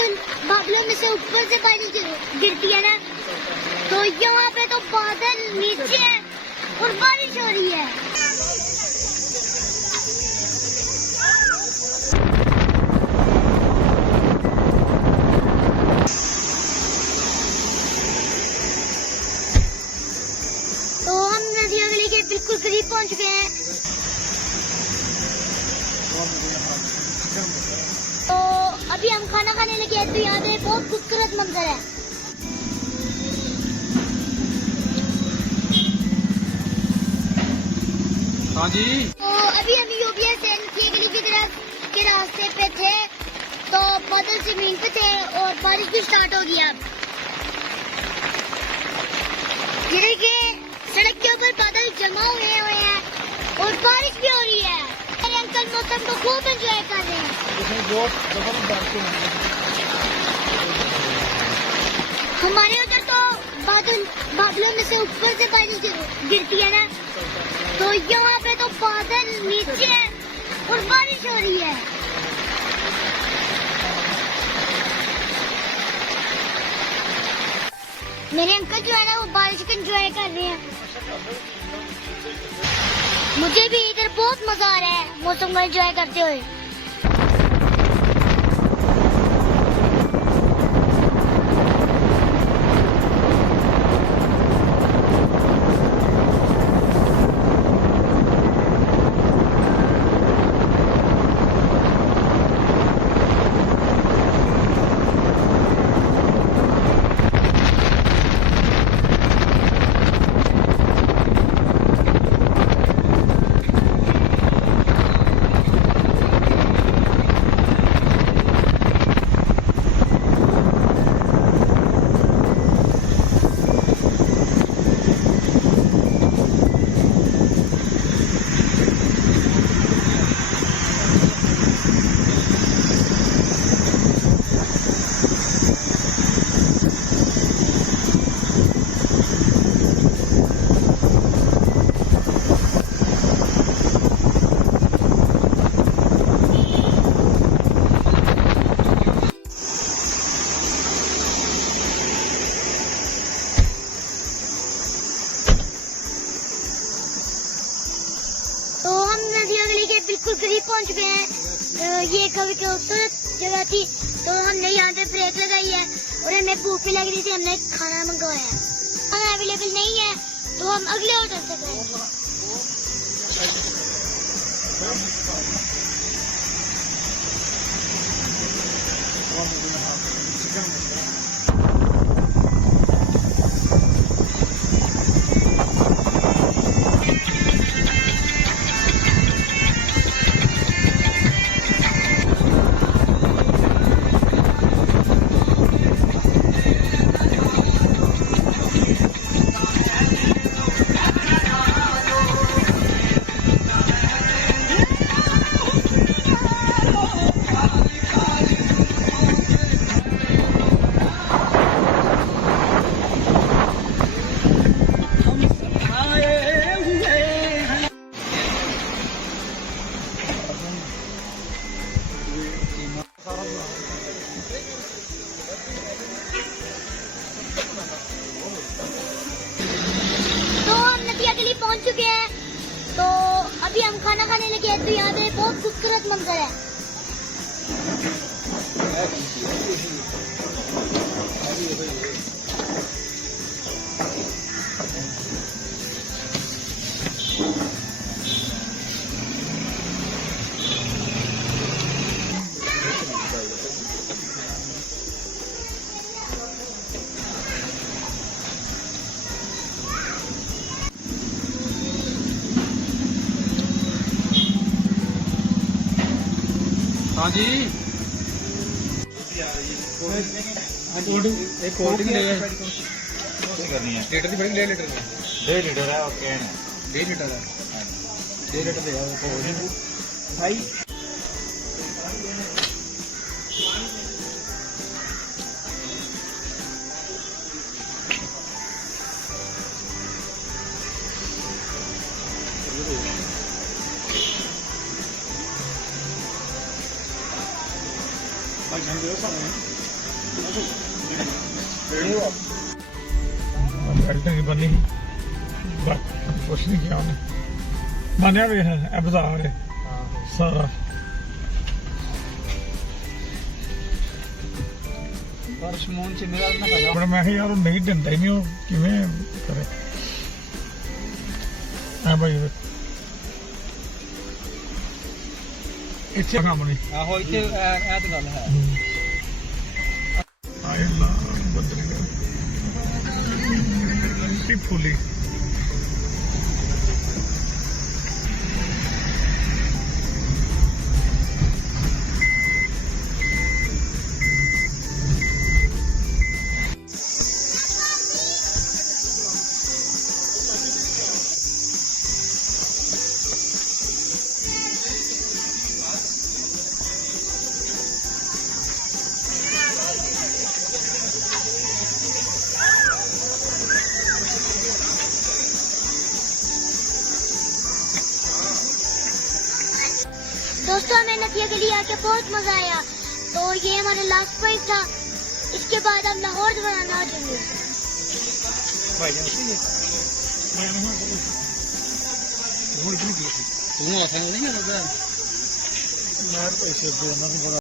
बादल बादलों में से ऊपर से बारिश गिरती है ना, तो यहाँ पे तो बादल नीचे है और बारिश हो रही है। तो हम नदिया गली के बिल्कुल करीब पहुँच चुके हैं। तो अभी हम खाना खाने लगे हैं, तो यहाँ पे बहुत खूबसूरत मंजर है। हाँ जी। तो अभी हम यूपीएस गली की तरफ के रास्ते पे थे, तो बादल जमीन पे थे और बारिश भी स्टार्ट हो गया। ये देखिए सड़क के ऊपर बादल जमा हुए हैं और बारिश भी हो रही है। मेरे अंकल मौसम को खूब एंजॉय कर रहे हैं। हमारे उधर तो बादलों में से ऊपर से बारिश गिरती है ना, तो यहाँ पे तो बादल नीचे है और बारिश हो रही है। मेरे अंकल जो है ना, वो बारिश को एंजॉय कर रहे हैं। मुझे भी इधर बहुत मजा आ रहा है मौसम को एंजॉय करते हुए। बिल्कुल करीब पहुंच चुके हैं। ये काफी खूबसूरत जगह थी, तो हमने यहाँ पे ब्रेक लगाई है और हमें भूख भी लग रही थी। हमने खाना मंगवाया है। खाना अवेलेबल नहीं है तो हम अगले होटल से खाएंगे। पहुंच चुके हैं, तो अभी हम खाना खाने लगे हैं। तो यहाँ पे बहुत खूबसूरत मंजर है। हाँ जी। एक कोल्ड ड्रिंक ले करनी है। लीटर की बड़ी 1.5 लीटर में 1.5 लीटर है। ओके 1.5 लीटर है। 1.5 लीटर ले आओ भाई। भाई बेल्ट नहीं बनी कुछ नहीं किया उन्हें बनया भी है ए बाजार है सारा ਸ਼ਮੂਨ ਚ ਮੇਰਾ ਨਾ ਕਰਾ पर मैं यार नहीं दिंदा ही नहीं वो किवें करे आ भाई इच्छा काम नहीं ਆਹੋ ਇੱਥੇ ਇਹ ਤਾਂ ਗੱਲ ਹੈ आए ला बदल गए फूली दोस्तों हमें नदिया के लिए आके बहुत मजा आया। तो ये हमारा लास्ट पॉइंट था। इसके बाद हम लाहौर बनाना जाएंगे। ਭਾਈ ਜਾਨ ਸੀ ਉਹ ਇਤਨੀ ਕੀ ਸੀ ਤੂੰ ਆਸਾਂ ਨਹੀਂ ਲੱਗਦਾ मैं पैसे देना